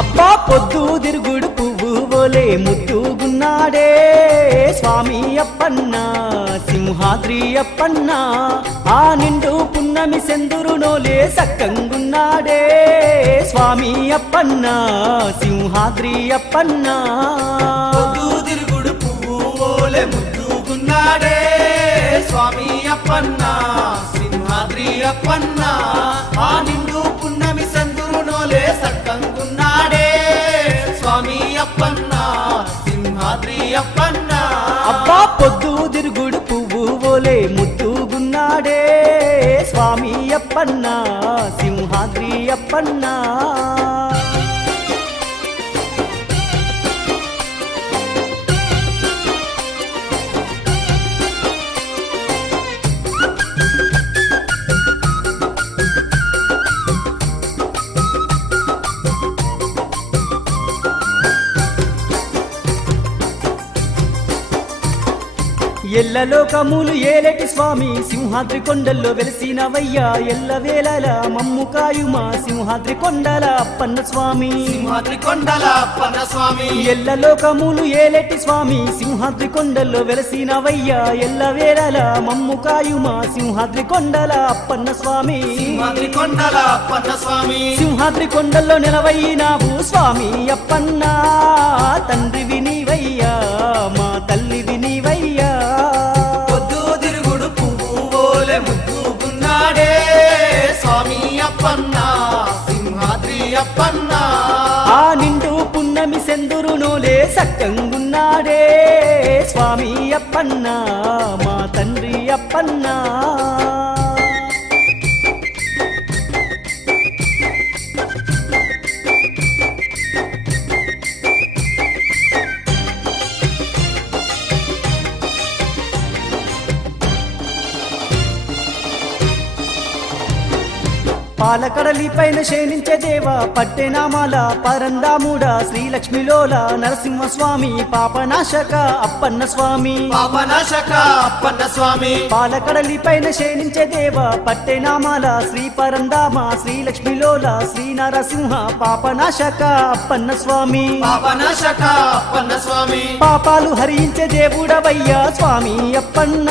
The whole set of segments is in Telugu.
అబ్బా పొద్దు తిరుగుడు పువ్వు ఓలే ముద్దుగున్నాడే స్వామి అప్పన్న సింహాద్రి అప్పన్న ఆ నిండు పున్నమి సెందురునోలే సక్కంగున్నాడే స్వామి అప్పన్న సింహాద్రి అప్పన్న పొద్దు తిరుగుడు పువ్వు ఓలే ముద్దుగున్నాడే స్వామి అప్పన్న సింహాద్రి అప్పన్న ఆ నిండు పున్నమి సందురునోలే సక్కంగున్నాడే స్వామి అప్పన్న సింహాద్రి అప్పన్న అబ్బా పొద్దు తిరుగుడు పువ్వు ఓలే ముద్దుగున్నాడే స్వామి అప్పన్న సింహాద్రి అప్పన్న ఎల్లలోకములు ఏలేటి స్వామి సింహాద్రి కొండల్లో వెలిసినవయ్యా ఎల్లవేళల మమ్ము కాయుమా సింహాద్రి కొండల అప్పన్న స్వామి సింహాద్రి కొండల అప్పన్న స్వామి ఎల్లలోకములు ఏలేటి స్వామి సింహాద్రి కొండల్లో వెలిసినవయ్యా ఎల్లవేళల మమ్ము కాయుమా సింహాద్రి కొండల అప్పన్న స్వామి సింహాద్రి కొండల అప్పన్న స్వామి సింహాద్రి కొండల్లో నిలవయ్యినావు స్వామి అప్పన్న తండ్రివి నీవయ్యా మా తల్లివి నీవయ్యా పొద్దు తిరుగుడు పువ్వు ఓలే ముద్దుగున్నాడే స్వామి అప్పన్న సింహాద్రి అప్పన్న ఆ నిండు పున్నమి సెందురునోలే సక్కంగున్నాడే స్వామి అప్పన్న మా తండ్రి అప్పన్న పాలకడలి పైన శయనించే దేవ పట్టెనామాల పరందాముడ శ్రీలక్ష్మిలోల నరసింహస్వామి పాపనాశక అప్పన్న స్వామి పాపనాశక అప్పన్న స్వామి పాలకడలి పైన శయనించే దేవ పట్టెనామాల శ్రీ పరందామ శ్రీలక్ష్మిలోల శ్రీ నరసింహ పాపనాశక అప్పన్న స్వామి పాపనాశక అప్పన్న స్వామి పాపాలు హరించే దేవుడవయ్యా స్వామి అప్పన్న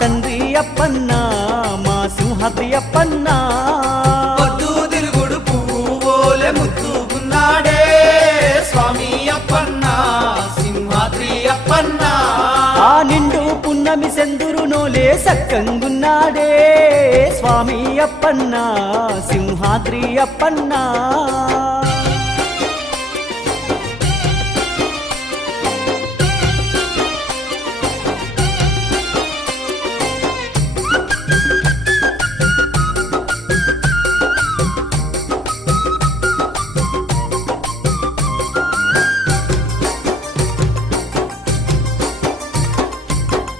తండ్రి అప్పన్న మా సింహాద్రి అప్పన్న పొద్దు తిరుగుడు పువ్వు ఓలే ముద్దుగున్నాడే స్వామి అప్పన్న సింహాద్రి అప్పన్న ఆ నిండు పున్నమి సెందురునోలే సక్కంగున్నాడే స్వామి అప్పన్న సింహాద్రి అప్పన్న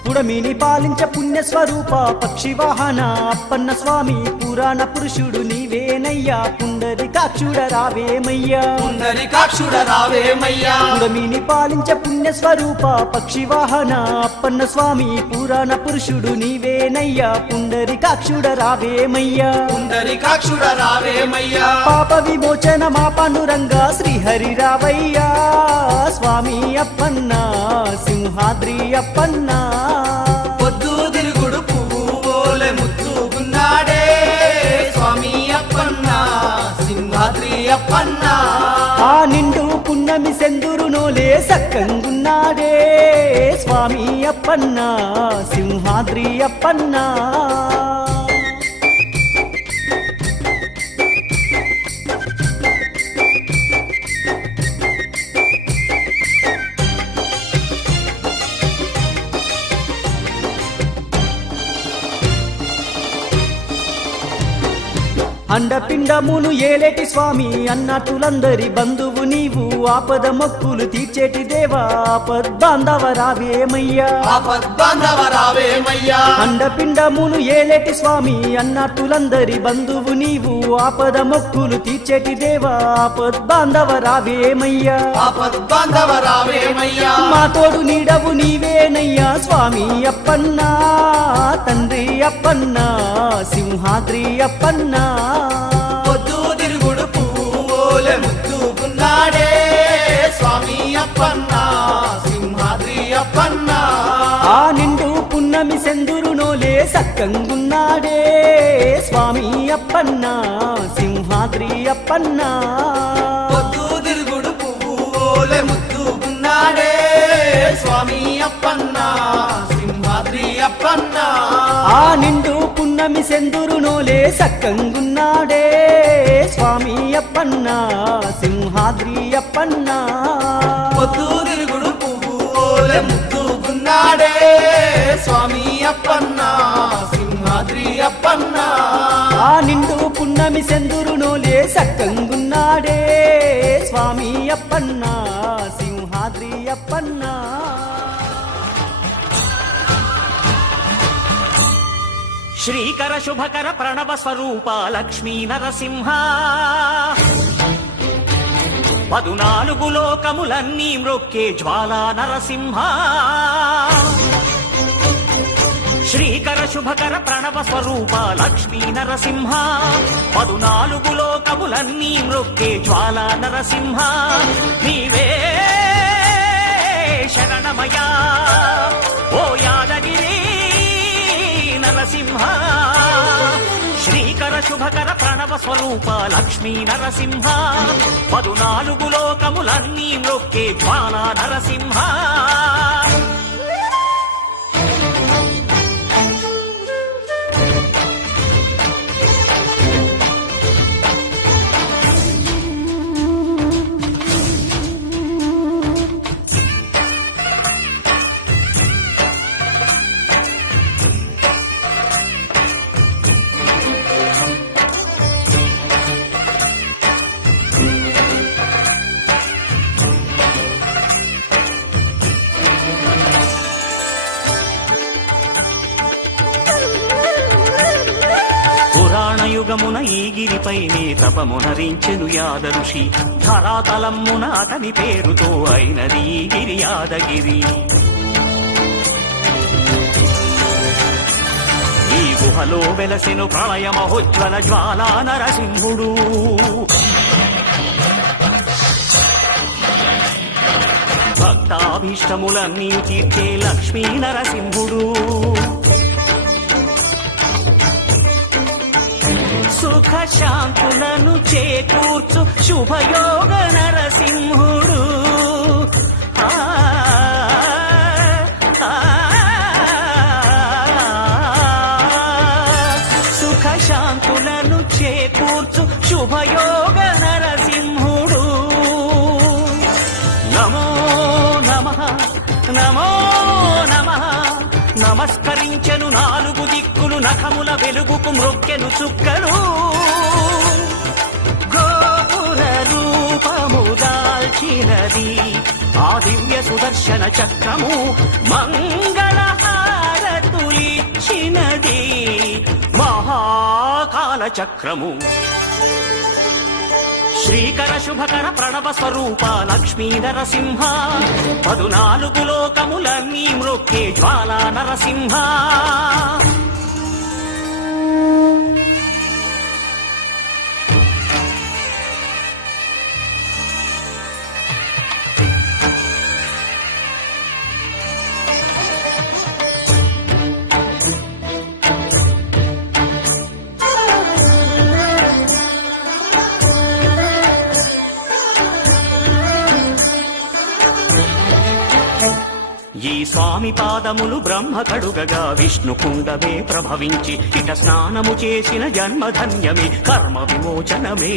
పుడమిని పాలించ పుణ్యస్వరూప పక్షి వాహన అప్పన్న స్వామి పురాణ పురుషుడు నీవేనయ్యా పుండరికాక్షుడ రావేమయ్యా పుండరీకాక్షుడ రావేమయ్యా పుడమిని పాలించ పుణ్యస్వరూప పక్షి వాహన అప్పన్న స్వామి పురాణ పురుషుడు నీవేనయ్యా పుండరికాక్షుడ రావేమయ్యా పుండరీకాక్షుడ రావేమయ్యా పాప విమోచన మా పాండురంగా శ్రీహరి రావయ్యా స్వామి అప్పన్న సింహాద్రి అప్పన్న పొద్దు తిరుగుడు పువ్వు ఓలే ముద్దుగున్నాడే స్వామి అప్పన్న సింహాద్రి అప్పన్న ఆ నిండు పున్నమి సెందురునోలే సక్కంగున్నాడే స్వామి అప్పన్న సింహాద్రి అప్పన్న అండపిండమును ఏలేటి స్వామి అన్నట్టులందరి బంధువు నీవు ఆపద మొక్కులు తీర్చేటి దేవా ఆపద్బాంధవ రావేమయ్యా ఆపద్బాంధవ రావేమయ్యా అండపిండమును ఏలేటి స్వామి అన్నట్టులందరి బంధువు నీవు ఆపద మొక్కులు తీర్చేటి దేవా ఆపద్బాంధవ రావేమయ్యా ఆపద్బాంధవ రావేమయ్యా మా తోడు నీడవు నీవేనయ్యా స్వామి అప్పన్న తండ్రి అప్పన్న సింహాద్రి అప్పన్న పొద్దు తిరుగుడు పువ్వు ఓలే ముద్దు సక్కంగున్నాడే స్వామి అప్పన్న సింహాద్రి అప్పన్న పొద్దు తిరుగుడు పువ్వులే ముద్దుకున్నాడే స్వామి అప్పన్న సింహాద్రి అప్పన్న ఆ నిండు పున్నమి సెందురునోలే సక్కంగున్నాడే స్వామి అప్పన్న సింహాద్రి అప్పన్న పొద్దు తిరుగుడు పువ్వులే ముద్దుకున్నాడే స్వామి అప్పన్న సింహాద్రి అప్పన్న ఆ నిండు పున్నమి సెందురునోలే సక్కంగున్నాడే స్వామి అప్పన్న సింహాద్రి అప్పన్న శ్రీకర శుభకర ప్రణవ స్వరూప లక్ష్మీ నరసింహ 14 లోకములన్నీ మ్రొక్కే జ్వాలా నరసింహ శ్రీకర శుభకర ప్రణవ స్వరూప లక్ష్మీ నరసింహ 14 లోకములన్నీ మ్రొక్కే జ్వాలా నరసింహ నీవే శరణమయా ఓ యాదగిరి నరసింహ శ్రీకర శుభకర ప్రణవ స్వరూప లక్ష్మీ నరసింహ 14 లోకములన్నీ మ్రొక్కే జ్వాలా నరసింహ పురాణయుగమున ఈ గిరిపైనే తపమునరించెను యాదఋషి ధరాతలమ్మున అతని పేరుతో అయినది ఈ గిరి యాదగిరి ఈ గుహలో వెలసెను ప్రళయ మహోజ్వల జ్వాలా నరసింహుడు భక్తాభీష్టములన్నీ తీర్చే లక్ష్మీ నరసింహుడు సుఖ శాంతులను చేకూర్చు శుభయోగ నరసింహుడు ఆ, ఆ, సుఖ శాంతులను చేకూర్చు శుభయోగ నరసింహుడు నమో నమః నమో నమః నమస్కరించెను 4 దిక్కులు నఖముల వెలుగుకు మ్రొక్కెను చుక్కలు గోపుర రూపము దాల్చినది ఆ దివ్య సుదర్శన చక్రము మంగళ హారతులిచ్చినది మహాకాల చక్రము శ్రీకర శుభకర ప్రణవ స్వరూప లక్ష్మీ నరసింహ 14 లోకములన్నీ మ్రొక్కే జ్వాలా నరసింహ ఈ స్వామి పాదములు బ్రహ్మ కడుగగా విష్ణు కుండమే ప్రభవించి ఇట స్నానము చేసిన జన్మధన్యమే కర్మ విమోచనమే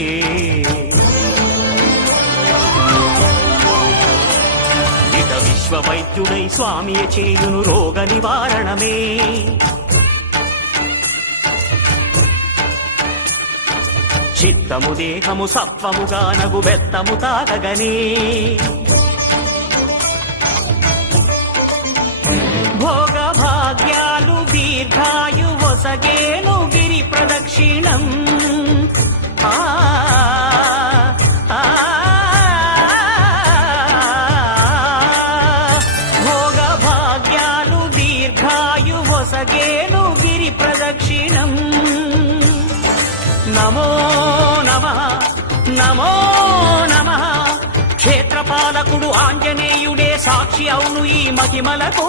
ఇట విశ్వవైద్యుడై స్వామియ చేయును రోగ నివారణమే చిత్తము దేహము సత్వముగా నగు బెత్తము తాగగనే భోగ భాగ్యాలు దీర్ఘాయు వసగేను గిరి ప్రదక్షిణం ఆ, ఆ, భోగ భాగ్యాలు దీర్ఘాయు వసగేను గిరి ప్రదక్షిణం నమో నమః నమో నమః క్షేత్రపాలకుడు ఆంజనేయుడే సాక్షి అవును ఈ మహిమలకు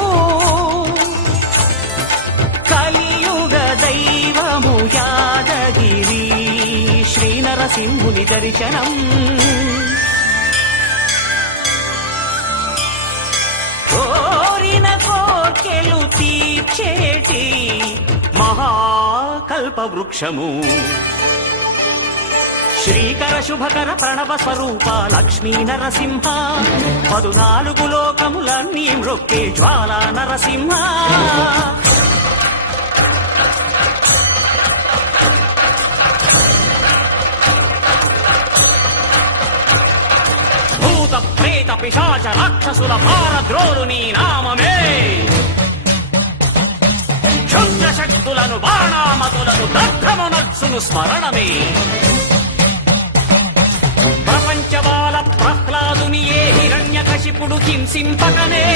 కలియుగ దైవము యాదగిరి శ్రీ నరసింహుని దర్శనం కోరిన కోర్కెలు తీర్చేటి మహాకల్ప వృక్షము శ్రీకర శుభకర ప్రణవ స్వరూప లక్ష్మీ నరసింహ 14 లోకములన్నీ మ్రొక్కే జ్వాలా నరసింహ భూత ప్రేత పిశాచ రాక్షసుల భారద్రోలు నీ నామమే క్షుద్ర శక్తులను బాణామతులను దగ్ధమునర్చును స్మరణమే ప్రపంచబాల ప్రహ్లాదుని ఏ హిరణ్యకశిపుడు హింసింపకనే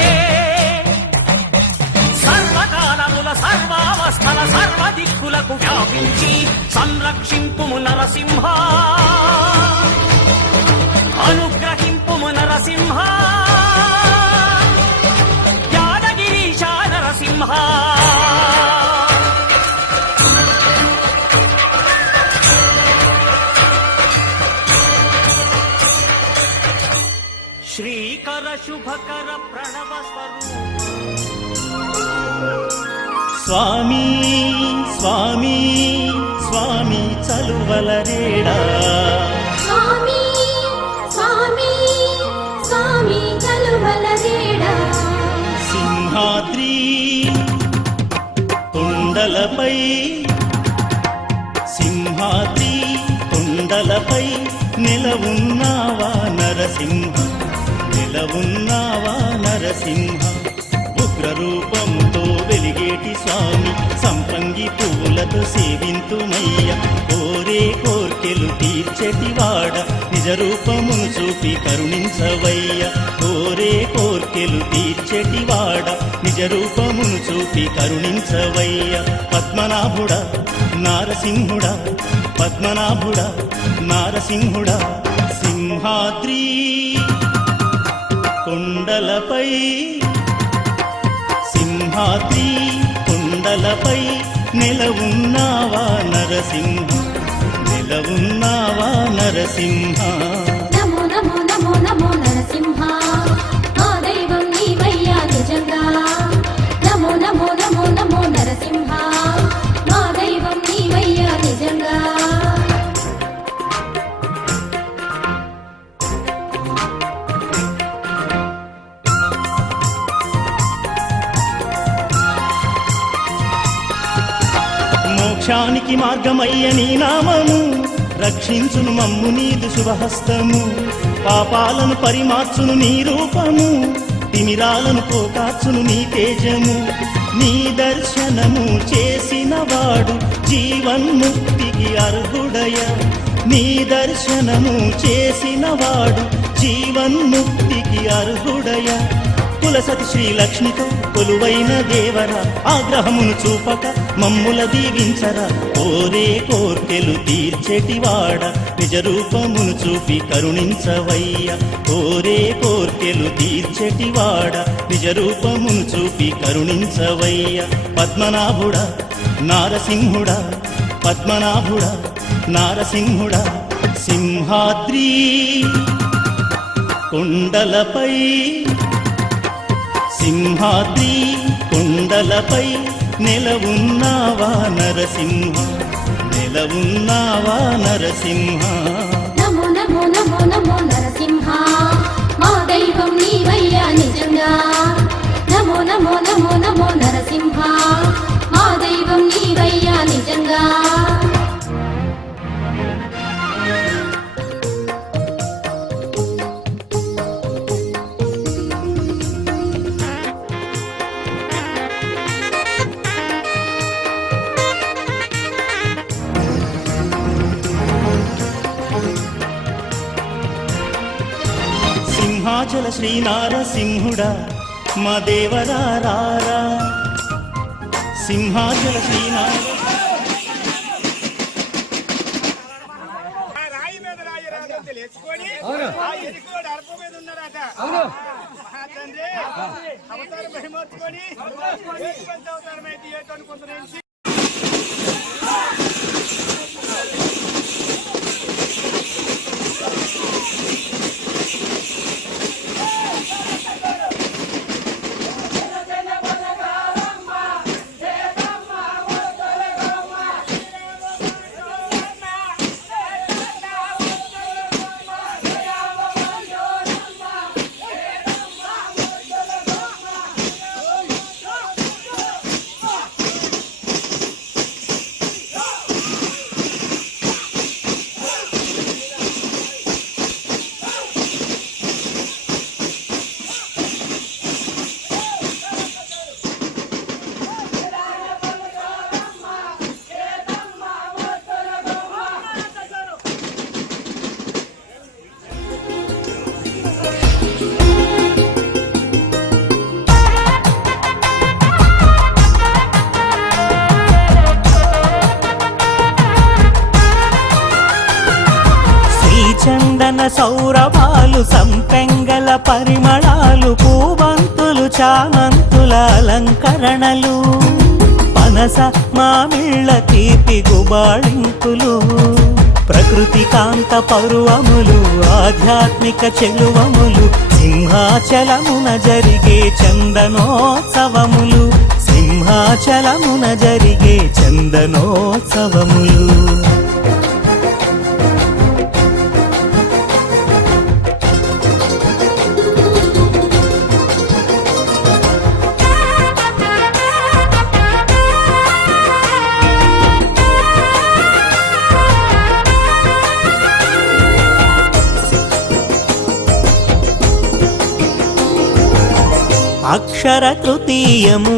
సర్వకాలముల సర్వావస్థల సర్వదిక్కులకు వ్యాపించి సంరక్షింపుము నరసింహ అనుగ్రహింపుము నరసింహ యాదగిరీశ నరసింహ శ్రీకర శుభకర ప్రణవ స్వరూప స్వామి స్వామి స్వామి చలువలరేడా స్వామి స్వామి స్వామి చలువలరేడా సింహాద్రి కొండలపై సింహాద్రి కొండలపై నిలవున్నావా నరసింహ నిలవున్నావా నరసింహ ఉగ్రరూపంతో వెలిగేటి స్వామి సంపంగి పువ్వులతో సేవింతుమయ్య కోరే కోర్కెలు తీర్చెటివాడ నిజ రూపమును చూపి కరుణించవయ్య కోరే కోర్కెలు తీర్చెటివాడ నిజ రూపమును చూపి కరుణించవయ్య పద్మనాభుడా నారసింహుడా పద్మనాభుడా నారసింహుడా సింహాద్రి కొండలపై సింహాద్రి కొండలపై నిలవున్నావా నరసింహ నిలవున్నావా నరసింహ నమో నమో నమో నమో నరసింహ మా దైవం నీవయ్యా నిజంగా నమో నమో నమో నమో నరసింహ మా దైవం నీవయ్యా నిజంగా మోక్షానికి మార్గమయ్య నీ నామము రక్షించును మమ్ము నీదు శుభహస్తము పాపాలను పరిమార్చును నీ రూపము తిమిరాలను పోకార్చును నీ తేజము నీ దర్శనము చేసిన వాడు జీవన్ముక్తికి అర్హుడయ నీ దర్శనము చేసిన వాడు జీవన్ముక్తికి అర్హుడయ కులసతి శ్రీలక్ష్మితో కొలువైన దేవరా ఆగ్రహమును చూపక మమ్ముల దీవించరా కోరే కోర్కెలు తీర్చెటివాడ నిజ రూపమును చూపి కరుణించవయ్య కోరే కోర్కెలు తీర్చెటివాడ నిజ రూపమును చూపి కరుణించవయ్య పద్మనాభుడా నారసింహుడా పద్మనాభుడా నారసింహుడా సింహాద్రి కొండలపై సింహాద్రి కొండలపై నిలవున్నావా నరసింహ నిలవున్నావా నరసింహ నమో నమో నమో నమో నరసింహ మా దైవం నీవయ్యా నిజంగా నమో నమో నమో నమో నరసింహ మా దైవం నీవయ్యా నిజంగా సింహాచల శ్రీనారసింహుడా మా దేవరా రారా సింహాచల శ్రీనార రాయి మీద రాయి రాదో తెలుసుకొని ఆ ఎరుకోడు అరప మీద ఉన్నారట తండ్రి అవతారం మహిమర్చుకొని అవతారం అయితే ఏటనుకుంటున్నాను చందన సౌరభాలు సంపెంగల పరిమళాలు పూవంతులు చామంతుల అలంకరణలు పనస మామిళ్ళ తీపి గుబాళింపులు ప్రకృతి కాంత పరువములు ఆధ్యాత్మిక చెలువములు సింహాచలమున జరిగే చందనోత్సవములు సింహాచలమున జరిగే చందనోత్సవములు అక్షర తృతీయము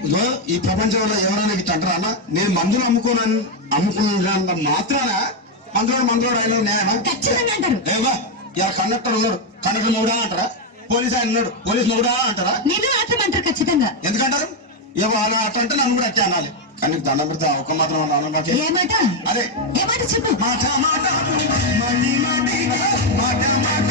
ఇగో ఈ ప్రపంచంలో ఎవరైనా ఇట్లా అంటారా అన్న నేను మందులు అమ్ముకున్నంత మాత్రాన మందులోడు అయిన న్యాయమా ఏమో ఇలా కండక్టర్ ఉన్నాడు కండక్టర్ మొగుడా అంటారా పోలీస్ ఆయన ఉన్నాడు పోలీస్ మొగుడా అంటారా ఖచ్చితంగా ఎందుకంటారు ఏమో అలా అట్లా అంటే నన్ను కూడా అట్టే అనాలి కానీ నీకు దండం పెడితే ఒక మాత్రం ఏమాట అదే ఏమాట చెప్పు మాట మాట మాటి మాటిగా, మాట మాట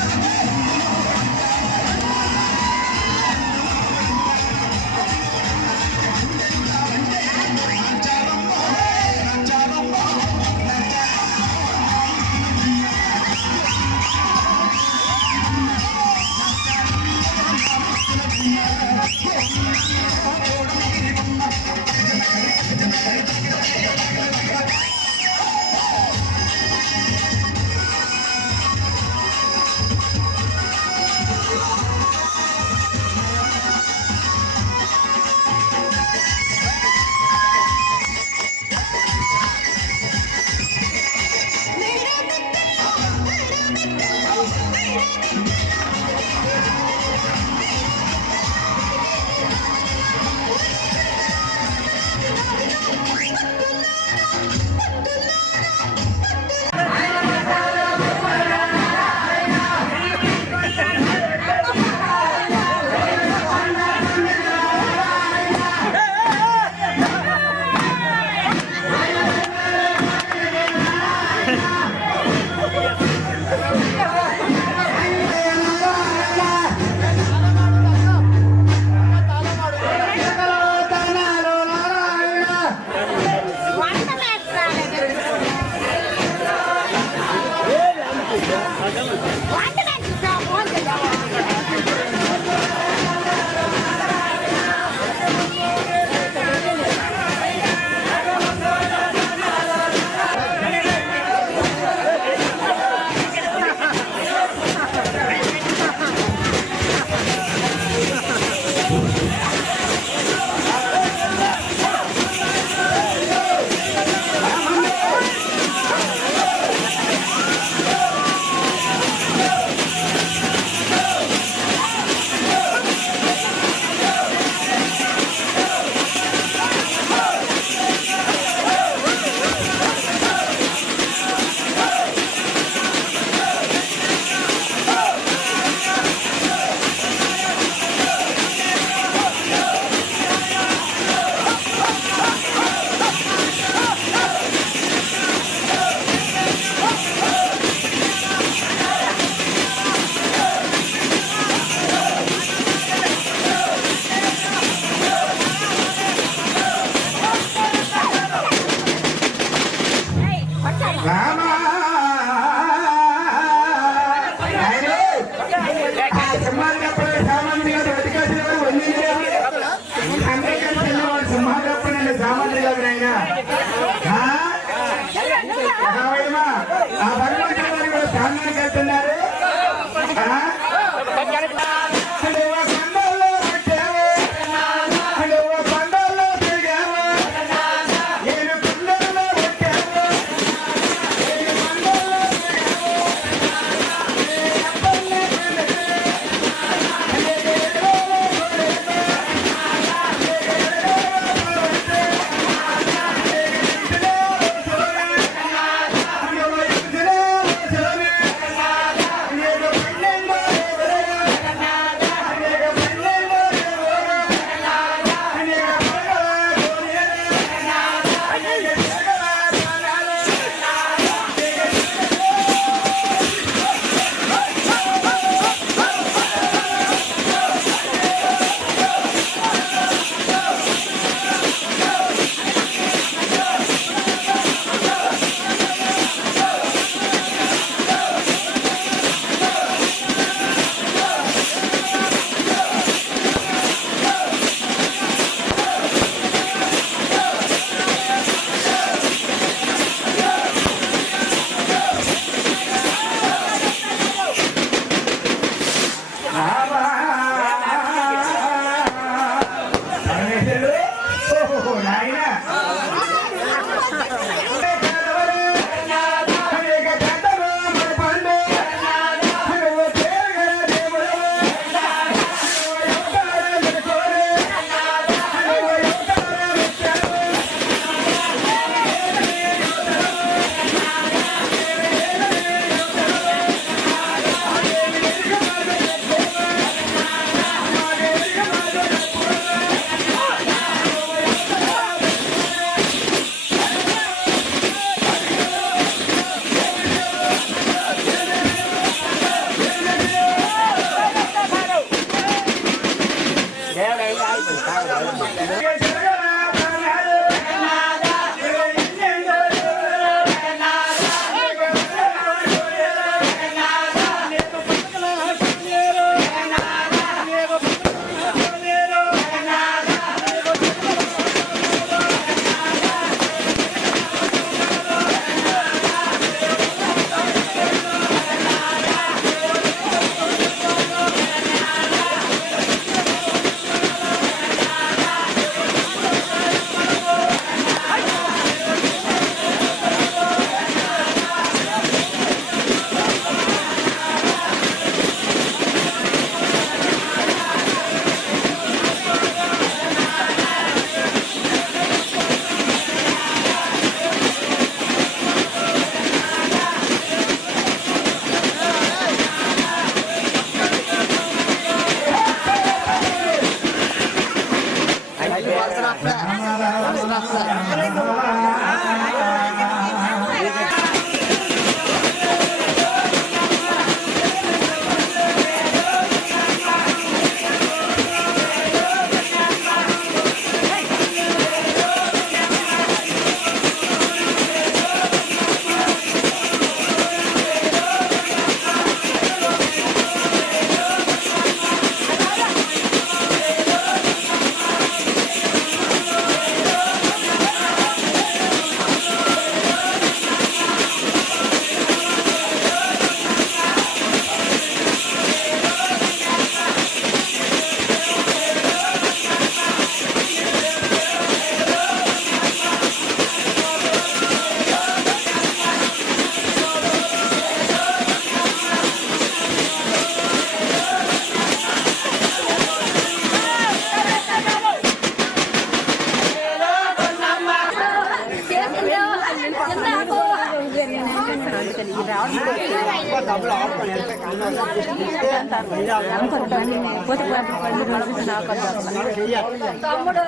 తమ్ముడు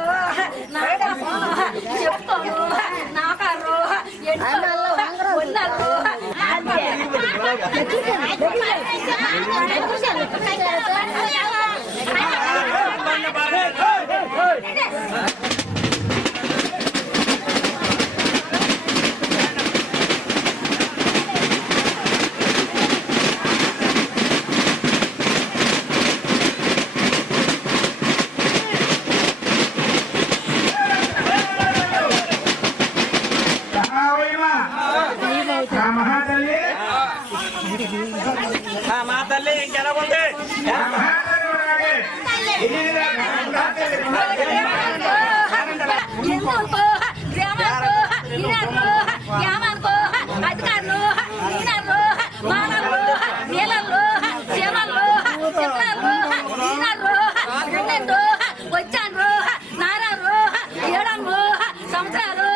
నాకమ్మ చెప్తాను నాకర్రు ఎండలు ఉన్నలు మా తల్లి ఇంకెలాగుంది ఎందుకు గ్రామాలకు ఇనారు గ్రామాలకు అధికారులు ఇనారు మానవులు నీళ్ళల్లో చీమల్లో చిత్రాలు ఇనారు రెండెండు వచ్చాను నారారు ఏడన్ను సంవత్సరాలు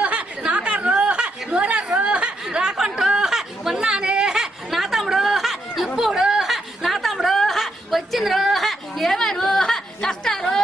నాకర్రు నూరర్రు రాకుంటూ ఉన్నానే నా తమ్ముడు ఇప్పుడు నా తమ్ముడు వచ్చిండ్రు ఏమేను కష్టాలు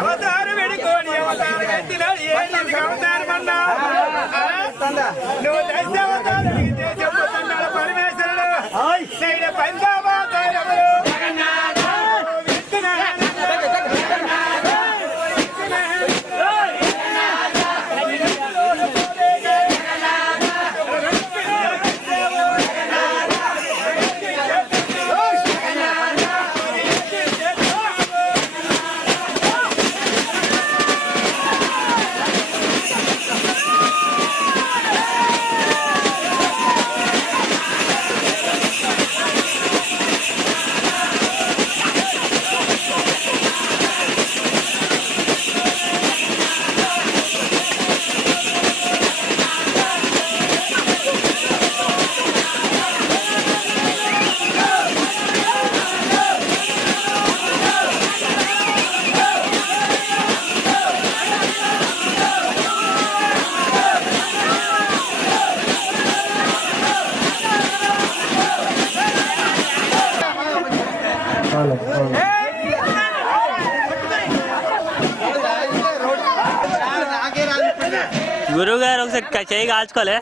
అవతారు వెడుకోని అవతారు ఎత్తిన ఏంటి అవతారం అన్నా నువ్వు దశ అవతారం చెప్పుతున్నాడు పరమేశ్వరుడు నేను పంచావతారములు గురువు గారు ఒకసారి చేయి కాల్చుకోలే.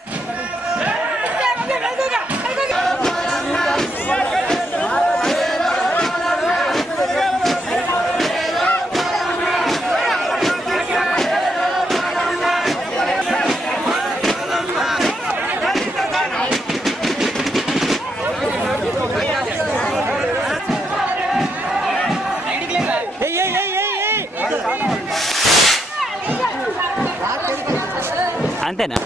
అంతేనా?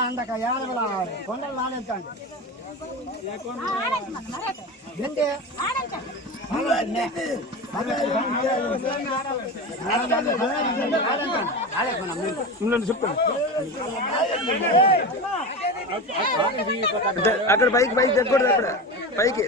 అందక యాదవల కొండలు నానెంతండి అక్కడ పైకి పైకి తగ్గకూడదు అక్కడ పైకి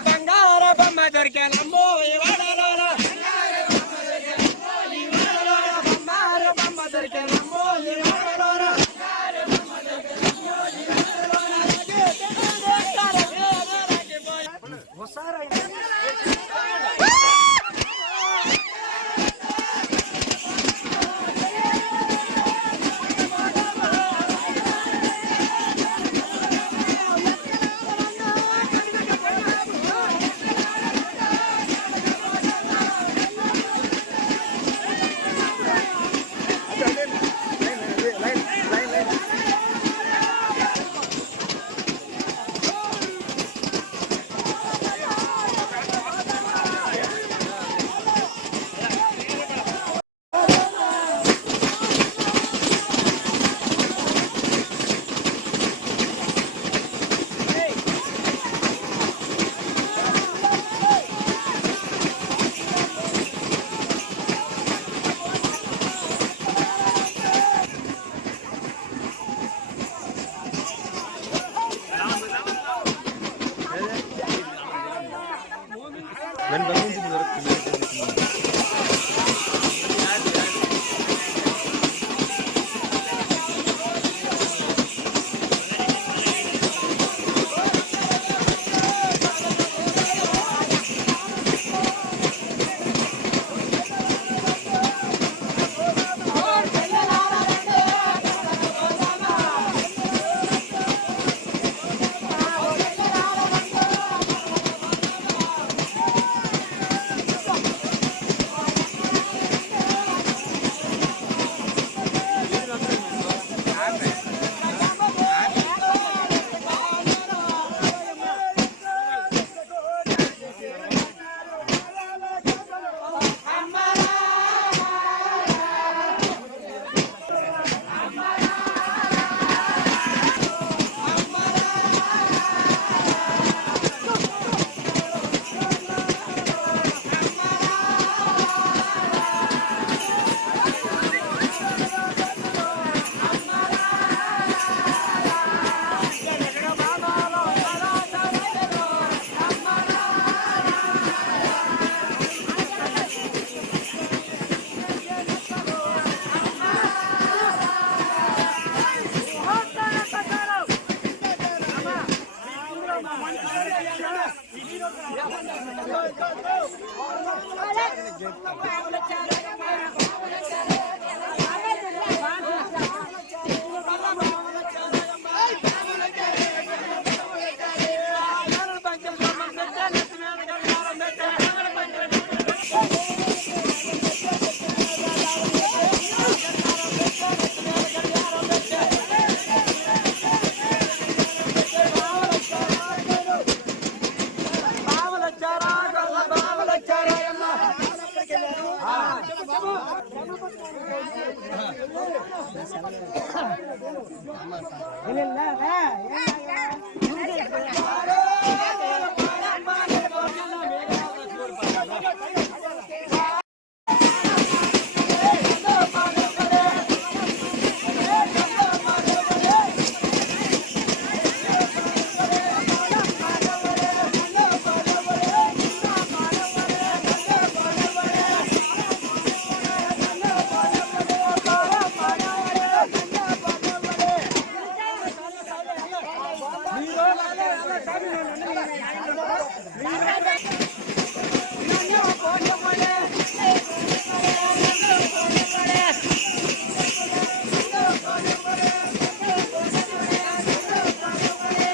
బంగార బొమ్మ దొరికానమ్మో బంగార బొమ్మ దొరికానమ్మో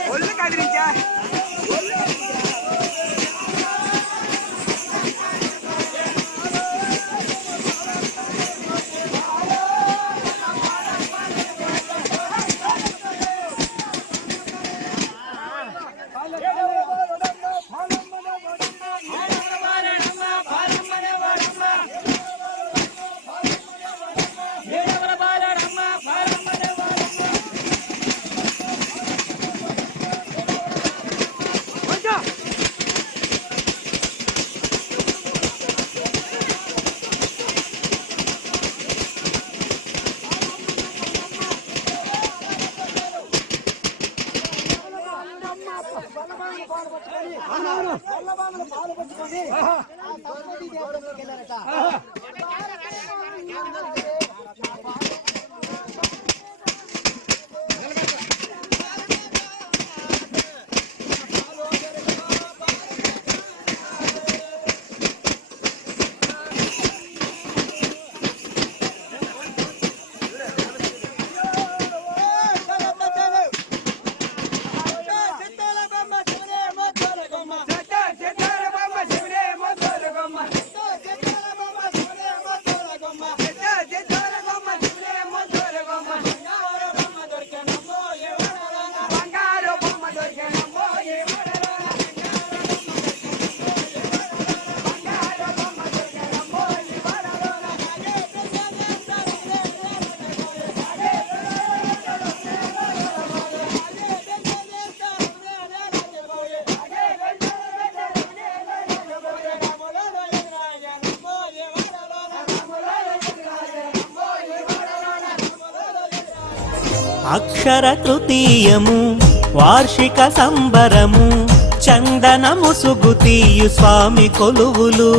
ఒళ్ళు కదిరించా అక్షర తృతీయము వార్షిక సంబరము చందన ముసుగు తీయు స్వామి కొలువులు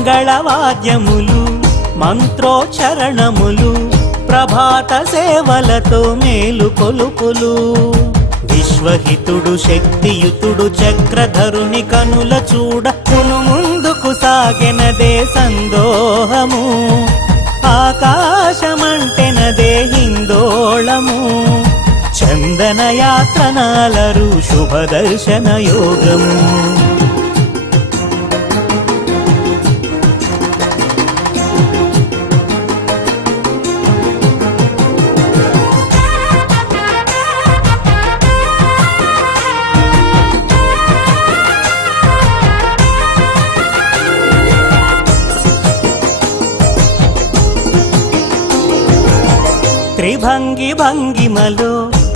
మంగళవాద్యములు మంత్రోచ్చరణములు ప్రభాత సేవలతో మేలు కొలుపులు విశ్వహితుడు శక్తియుతుడు చక్రధరుని కనుల చూడ ముందుకు సాగెనదే సందోహము ఆకాశమంటెనదే హిందోళము చందన యాత్రనాలరు శుభదర్శన యోగము త్రిభంగి భంగిమలో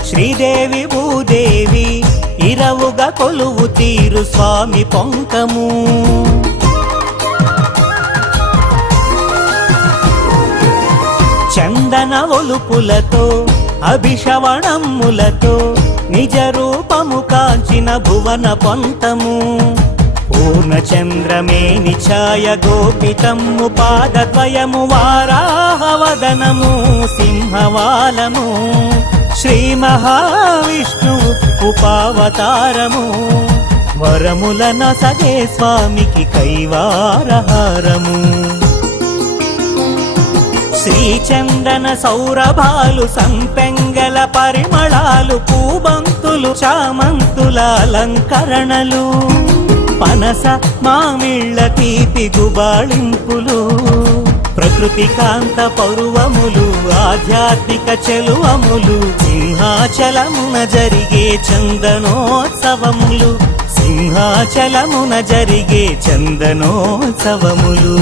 శ్రీదేవి భూదేవి ఇరవుగా కొలువు తీరు స్వామి పొంకము చందన ఒలుపులతో అభిషవణమ్ములతో నిజ రూపము కాంచిన భువన పొంతము పూర్ణచంద్రమేని ఛాయ గోపితమ్ము పాదద్వయము వారాహవదనము సింహవాలము శ్రీ మహావిష్ణువు ఉపావతారము వరముల సగే స్వామికి కైవారహారము శ్రీచందన సౌరభాలు సంపెంగల పరిమళాలు పూబంతులు చామంతుల అలంకరణలు పనస మామిళ్ళ తీపి గుబాళింపులు ప్రకృతి కాంత పరువములు ఆధ్యాత్మిక చెలువములు సింహాచలమున జరిగే చందనోత్సవములు సింహాచలమున జరిగే చందనోత్సవములు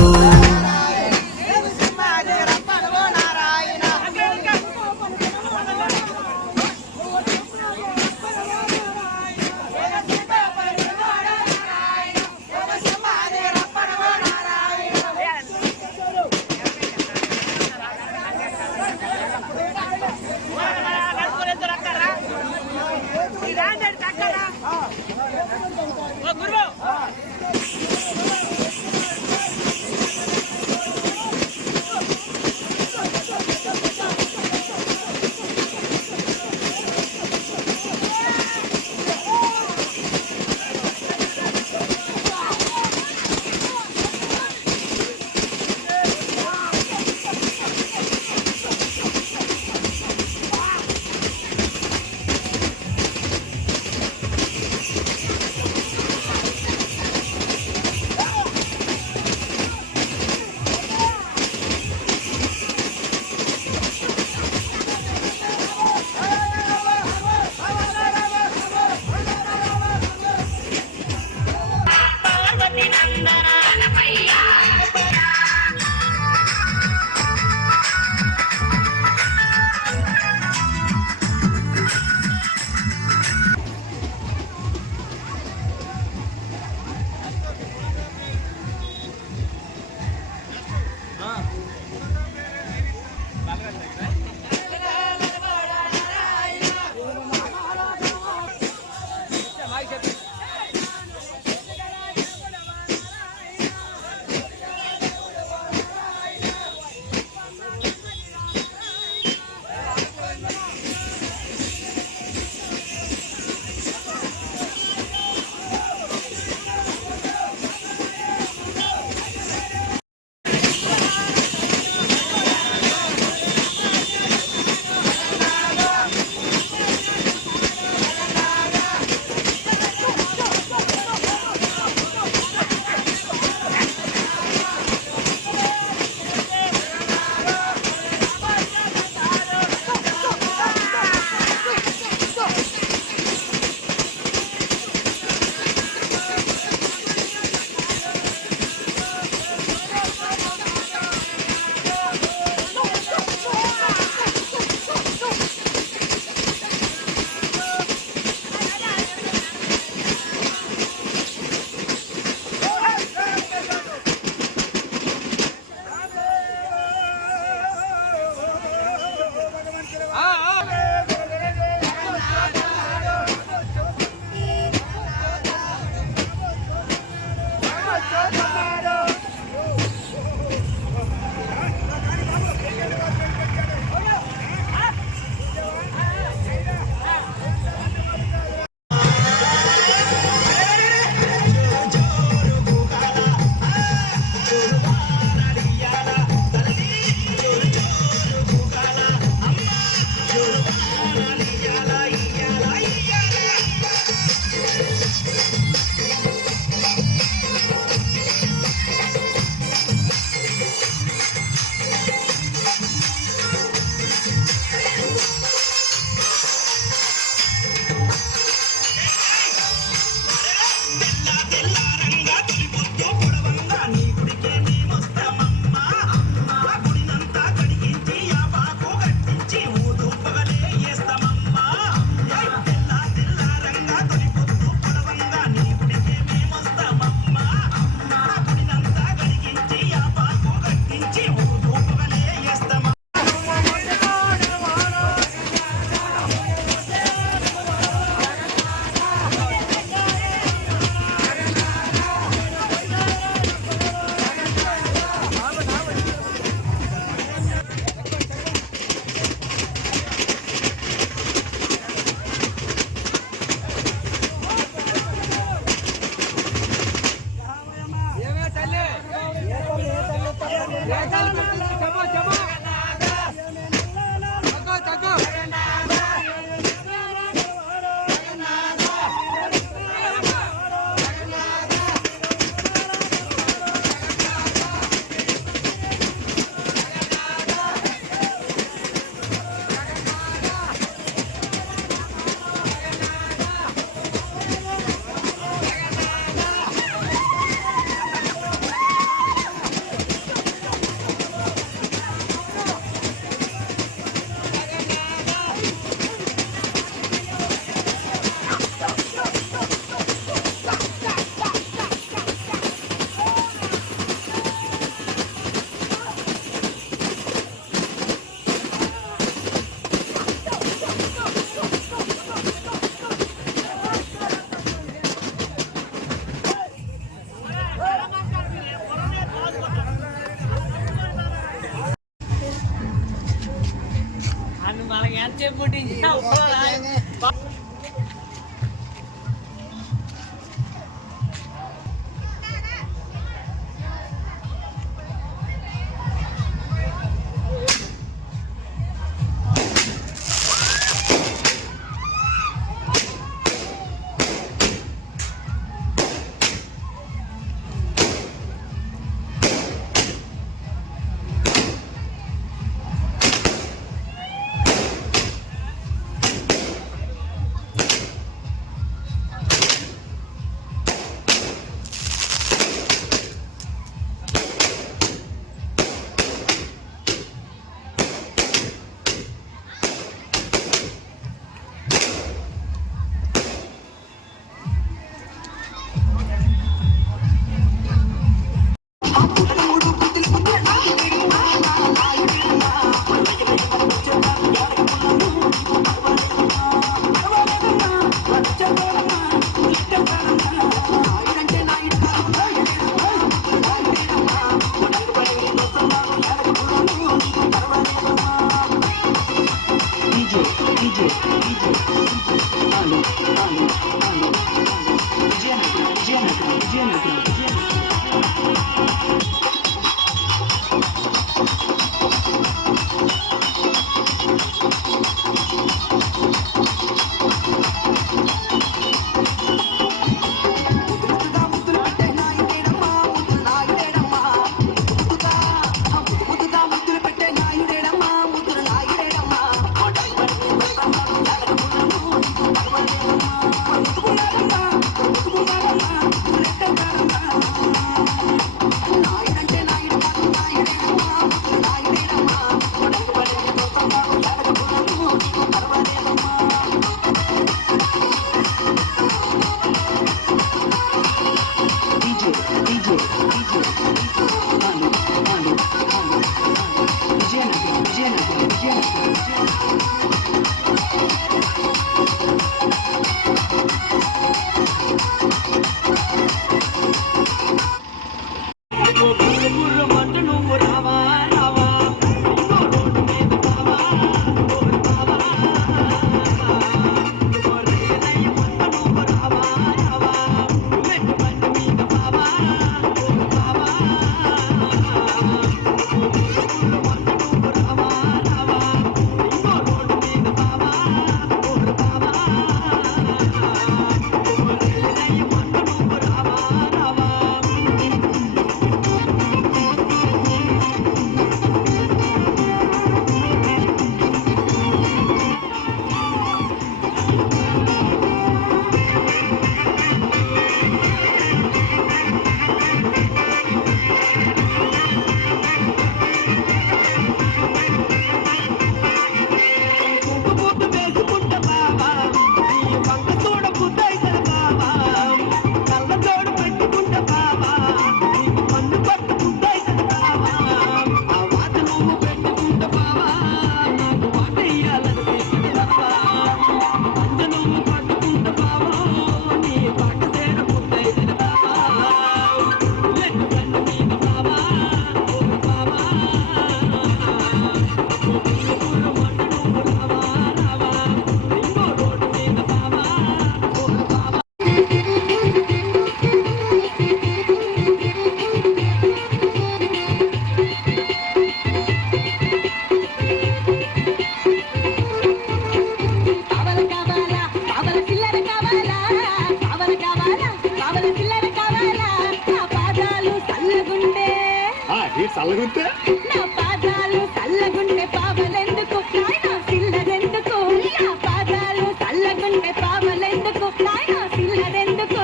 చల్లగుంటే నా పాదాలు చల్లగుంటే పావలెందుకు నాయనా సిల్లదెందుకు నా పాదాలు చల్లగుంటే పావలెందుకు నాయనా సిల్లదెందుకు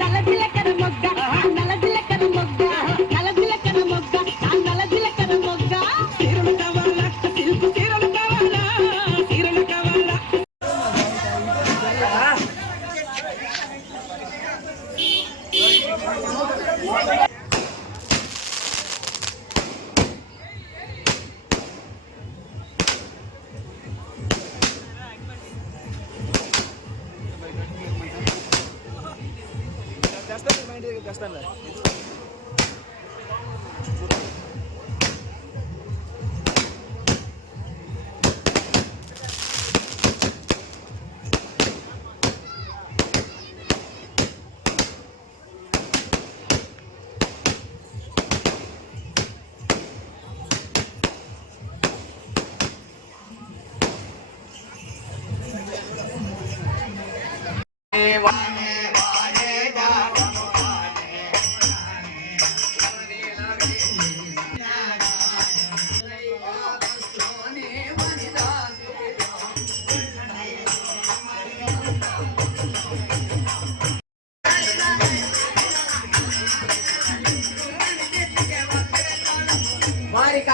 నల్ల జిలకర మొగ్గ నల్ల జిలకర మొగ్గ నల్ల జిలకర మొగ్గ నల్ల జిలకర మొగ్గ చీరలు కావాలా సిల్కు చీరలు కావాలా చీరలు కావాలా చేస్తాను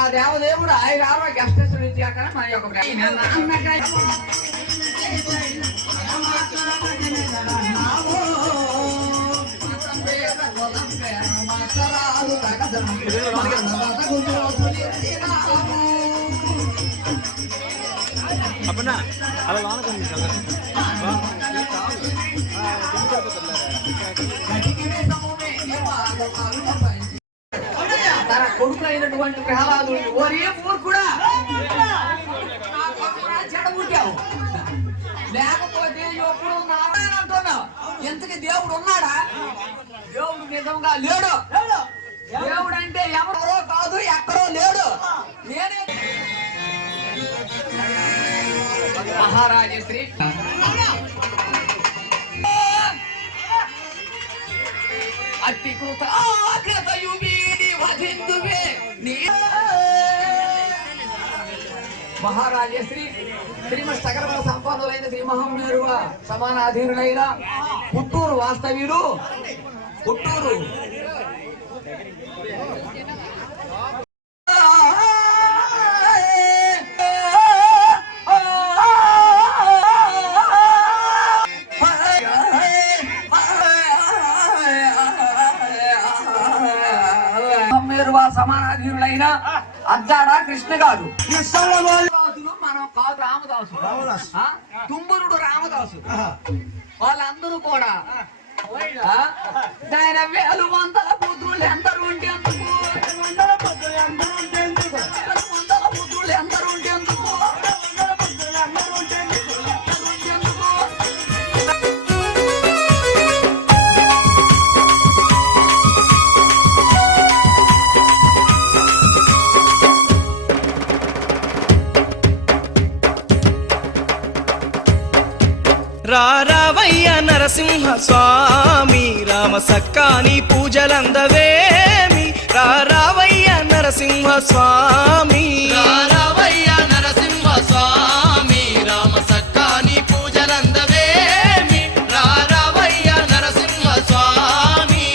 ఆ దేవదేవుడు ఆయన ఆరోగ్య అష్టేశ్వరుడు ఇచ్చి అక్కడ మన యొక్క అప్పన్నా అలా వానకండి తన కొడుకులైనటువంటి ప్రహ్లాదు ఓరే మూర్ఖుడా చెడబుట్టావు లేకపోతే ఎప్పుడు మాట్లాడంటున్నావు ఎంతకి దేవుడు ఉన్నాడా దేవుడు నిజంగా లేడు దేవుడు అంటే ఎవరో కాదు ఎక్కడో లేడు నేనే మహారాజశ్రీ అట్టి కృత మహారాజశ్రీ శ్రీమత్ సకల సంపన్నులైన శ్రీ మహమ్మేరువ సమానాధీనులైన పుట్టూరు వాస్తవ్యుడు పుట్టూరు సమానాధీనులైన అద్దాడ కృష్ణ గారు మనం కాదు రామదాసు తుమ్మరుడు రామదాసు వాళ్ళందరూ కూడా ఆయన వేలు వందల పుత్రులు ఎందరు ఉంటే అందుకు వందల పుత్రులు ఎందరు ఉంటే ఎందుకు రావయ్య నరసింహ స్వామి రామ సక్కాని పూజలందవేమి రావయ్య నరసింహ స్వామి రావయ్య నరసింహ స్వామి రామ సక్కాని పూజలందవేమి రావయ్య నరసింహ స్వామి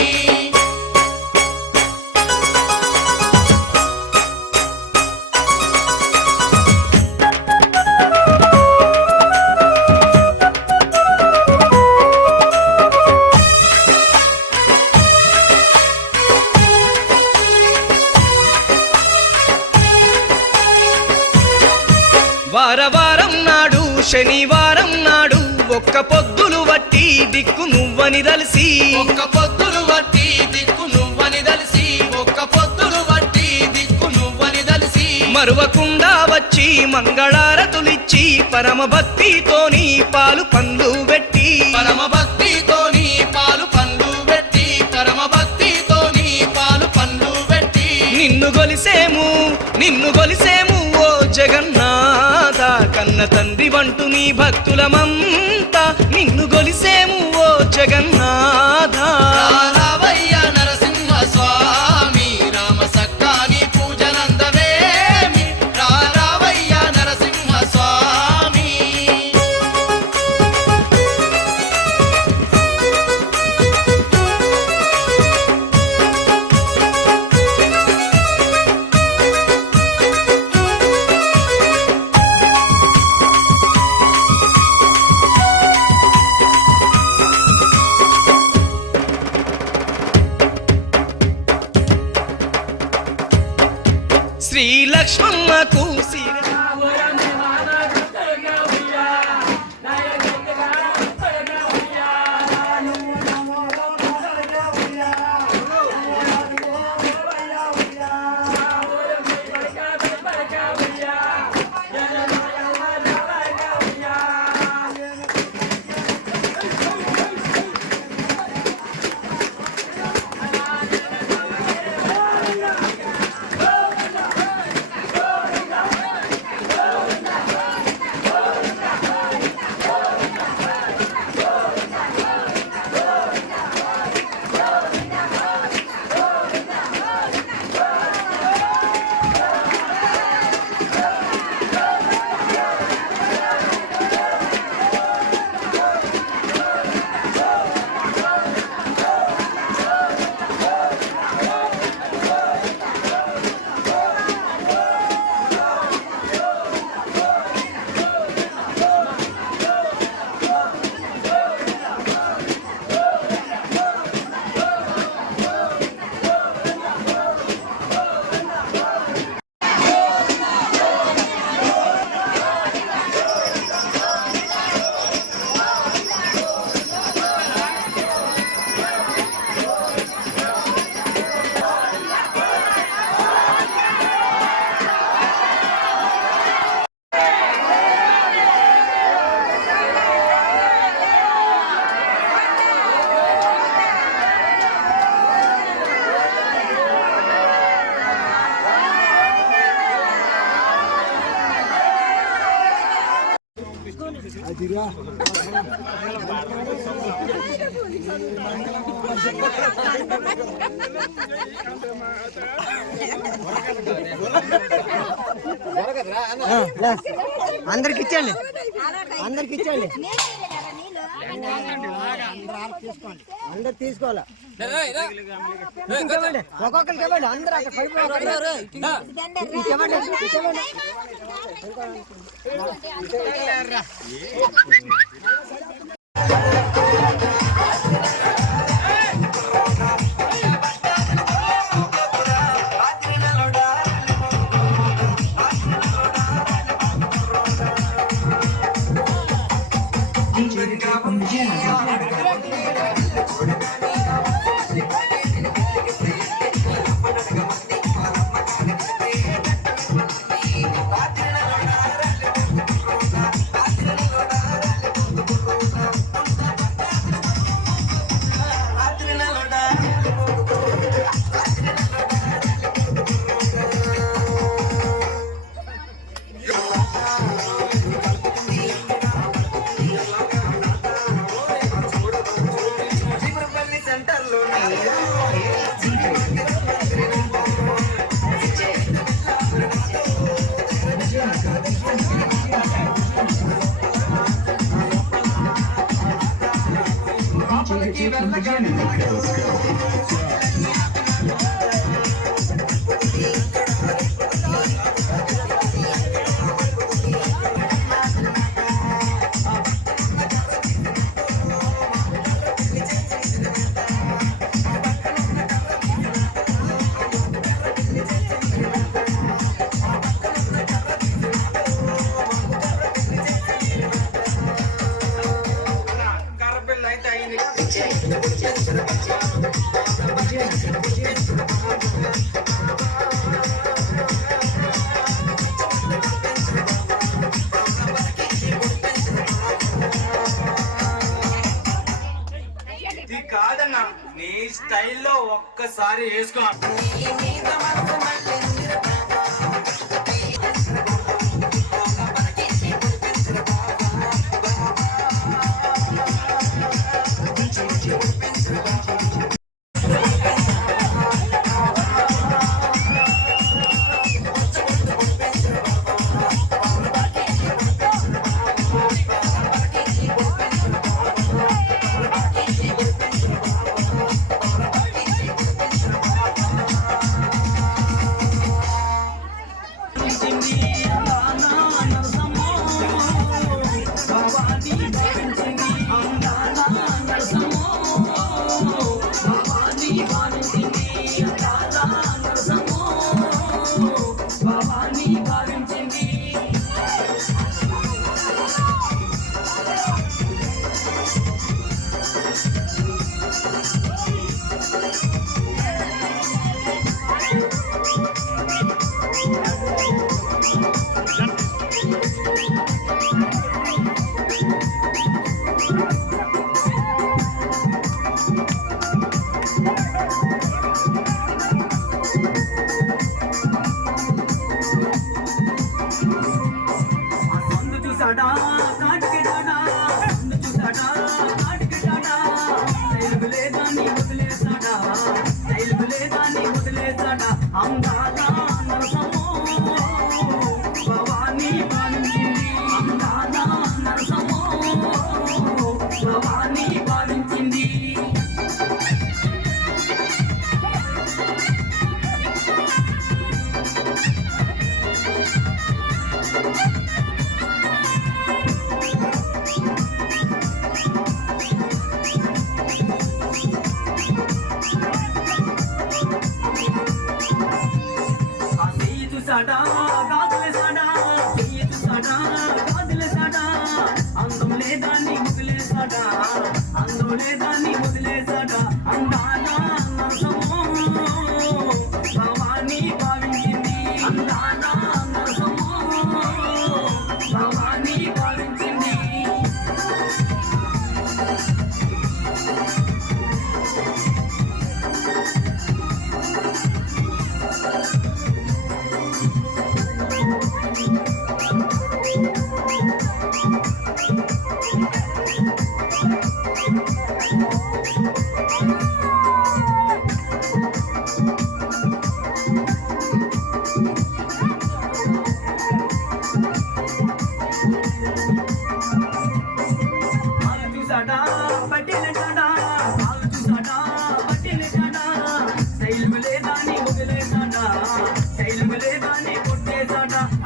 వారవారం నాడు శనివారం నాడు ఒక్క పొద్దులు వట్టి దిక్కు నువ్వని దలిసి ఒక్క పొద్దులు వట్టి దిక్కు నువ్వని దలిసి ఒక్క పొద్దులు వట్టి దిక్కు నువ్వని దలిసి మరువకుండా వచ్చి మంగళారతులిచ్చి పరమ భక్తితోని పాలు పండ్లు పెట్టి పరమ భక్తితోని పాలు పండ్లు పెట్టి పరమ భక్తితోని పాలు పండ్లు పెట్టి నిన్ను గొలిసేము ఓ జగన్నాథ కన్న తండ్రి వంటు నీ భక్తులమంతా నిన్ను గొలిసేము ఓ జగన్నాథ రావయ్య నరసింహ స్వామి రామ సక్కాని పూజలందవేమి రావయ్య నరసింహ స్వామి శ్రీ లక్ష్మమ్మకు అందరికి ఇచ్చేయండి, అందరికి ఇచ్చేయండి, అందరు తీసుకోవాలా, ఒక్కొక్కరికి ఇవ్వండి, అందరూ అక్కడ పైపు ఇవ్వండి. ఇది కాదన్నా, నీ స్టైల్లో ఒక్కసారి వేసుకో.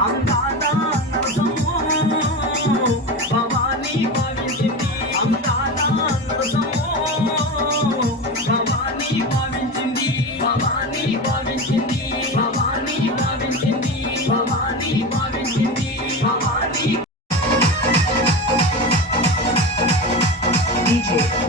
అందాల నరసమ్మో భవానీ భావించింది అందాల నరసమ్మో భవానీ భావించింది భవానీ భావించింది భవానీ భావించింది భవానీ భావించింది Bhavani DJ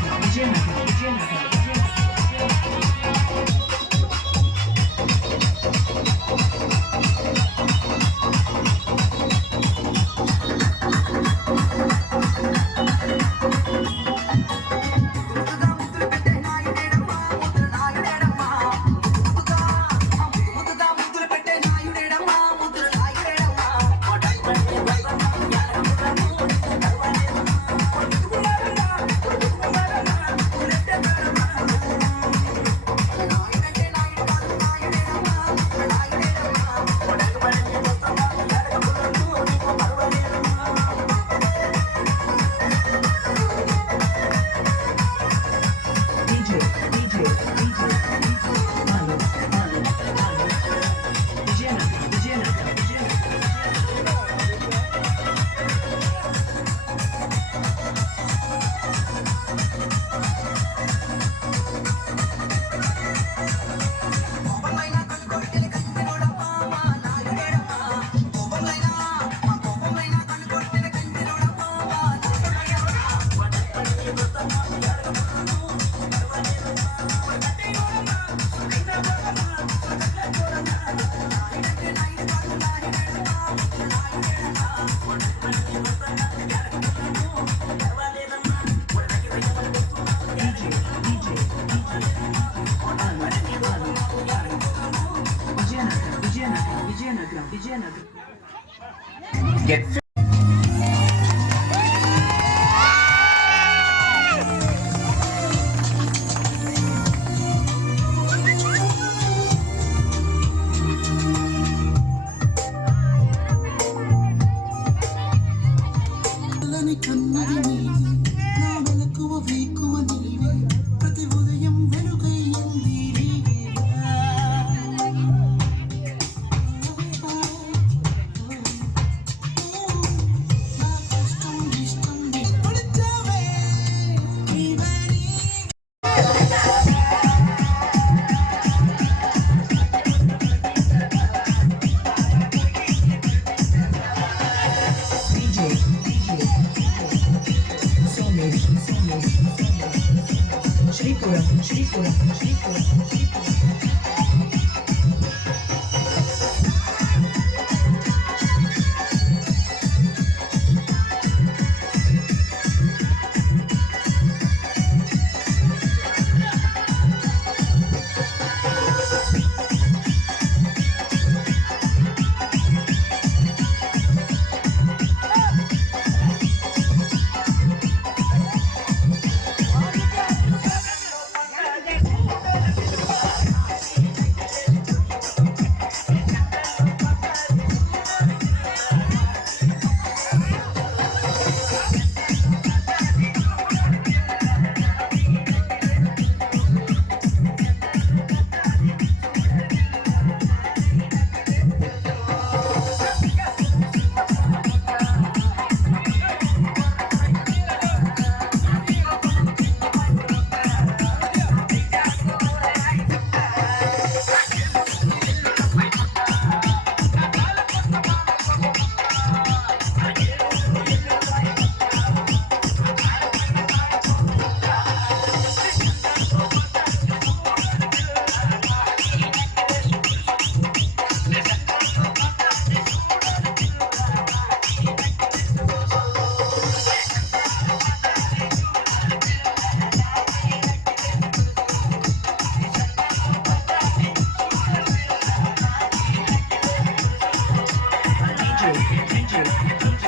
Malu Vijayanagara thank you